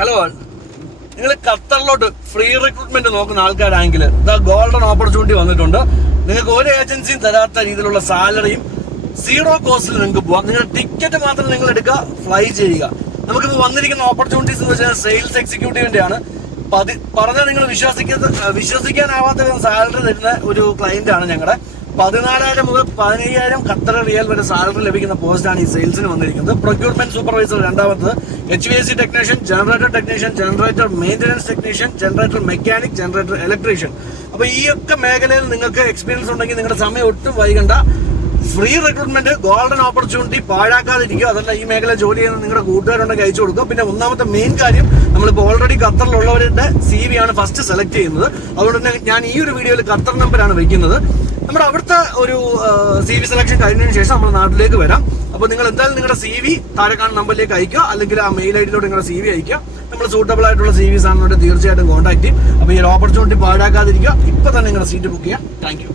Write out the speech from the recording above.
Hello, നിങ്ങൾ ഖത്തറിലോട്ട് free recruitment നോക്കുന്ന ആൾക്കാരാണെങ്കിൽ ദ ഗോൾഡൻ ഓപ്പർച്യൂണിറ്റി വന്നിട്ടുണ്ട്. നിങ്ങൾക്ക് ഒരു ഏജൻസിയും തരാത്ത രീതിയിലുള്ള സാലറിയും സീറോ കോസ്റ്റിൽ നിങ്ങൾക്ക് പോവാം. നിങ്ങളുടെ ടിക്കറ്റ് മാത്രം നിങ്ങൾ എടുക്കുക, ഫ്ലൈ ചെയ്യുക. നമുക്കിപ്പോൾ വന്നിരിക്കുന്ന ഓപ്പർച്യൂണിറ്റീസ് എന്ന് വെച്ചാൽ സെയിൽസ് എക്സിക്യൂട്ടീവിന്റെ ആണ്. പറഞ്ഞാൽ നിങ്ങൾ വിശ്വസിക്കാനാവാത്ത സാലറി തരുന്ന ഒരു ക്ലയന്റ് ആണ് ഞങ്ങളുടെ. 14,000 മുതൽ 15,000 ഖത്തർ റിയൽ വരെ സാലറി ലഭിക്കുന്ന പോസ്റ്റാണ് ഈ സെയിൽസിന് വന്നിരിക്കുന്നത്. പ്രൊക്യൂർമെന്റ് സൂപ്പർവൈസർ രണ്ടാമത്തത്, HVAC technician, generator technician, generator maintenance technician, generator mechanic, generator electrician. അപ്പൊ ഈ ഒക്കെ മേഖലയിൽ നിങ്ങൾക്ക് എക്സ്പീരിയൻസ് ഉണ്ടെങ്കിൽ നിങ്ങളുടെ സമയം ഒട്ടും വൈകണ്ട. ഫ്രീ റിക്രൂട്ട്മെന്റ്, ഗോൾഡൻ ഓപ്പർച്യൂണിറ്റി പാഴാക്കാതിരിക്കുക. അതല്ല, ഈ മേഖല ജോലി ചെയ്യുന്ന നിങ്ങളുടെ കൂട്ടുകാരുണ്ടെങ്കിൽ അയച്ചു കൊടുക്കുക. പിന്നെ ഒന്നാമത്തെ മെയിൻ കാര്യം, നമ്മളിപ്പോൾ ഓൾറെഡി ഖത്തറിലുള്ളവരുടെ CV ആണ് ഫസ്റ്റ് സെലക്ട് ചെയ്യുന്നത്. അതുകൊണ്ട് തന്നെ ഞാൻ ഈ ഒരു വീഡിയോയിൽ ഖത്തർ നമ്പറാണ് വെക്കുന്നത്. നമ്മുടെ അവിടുത്തെ ഒരു CV സെലക്ഷൻ കഴിഞ്ഞതിന് ശേഷം നമ്മൾ നാട്ടിലേക്ക് വരാം. അപ്പോൾ നിങ്ങൾ എന്തായാലും നിങ്ങളുടെ CV താഴെ കാണുന്ന നമ്പറിലേക്ക് അയക്കുക, അല്ലെങ്കിൽ ആ മെയിൽ ID-യിലോട്ട് നിങ്ങളുടെ CV അയക്കുക. നമ്മൾ സൂട്ടബിൾ ആയിട്ടുള്ള CVs ആണെന്നുണ്ടെങ്കിൽ തീർച്ചയായിട്ടും കോൺടാക്ട് ചെയ്യും. അപ്പോൾ ഈ ഒരു ഓപ്പർച്യൂണിറ്റി പാഴാക്കാതിരിക്കുക. ഇപ്പൊ തന്നെ നിങ്ങളുടെ സീറ്റ് ബുക്ക് ചെയ്യുക. Thank you.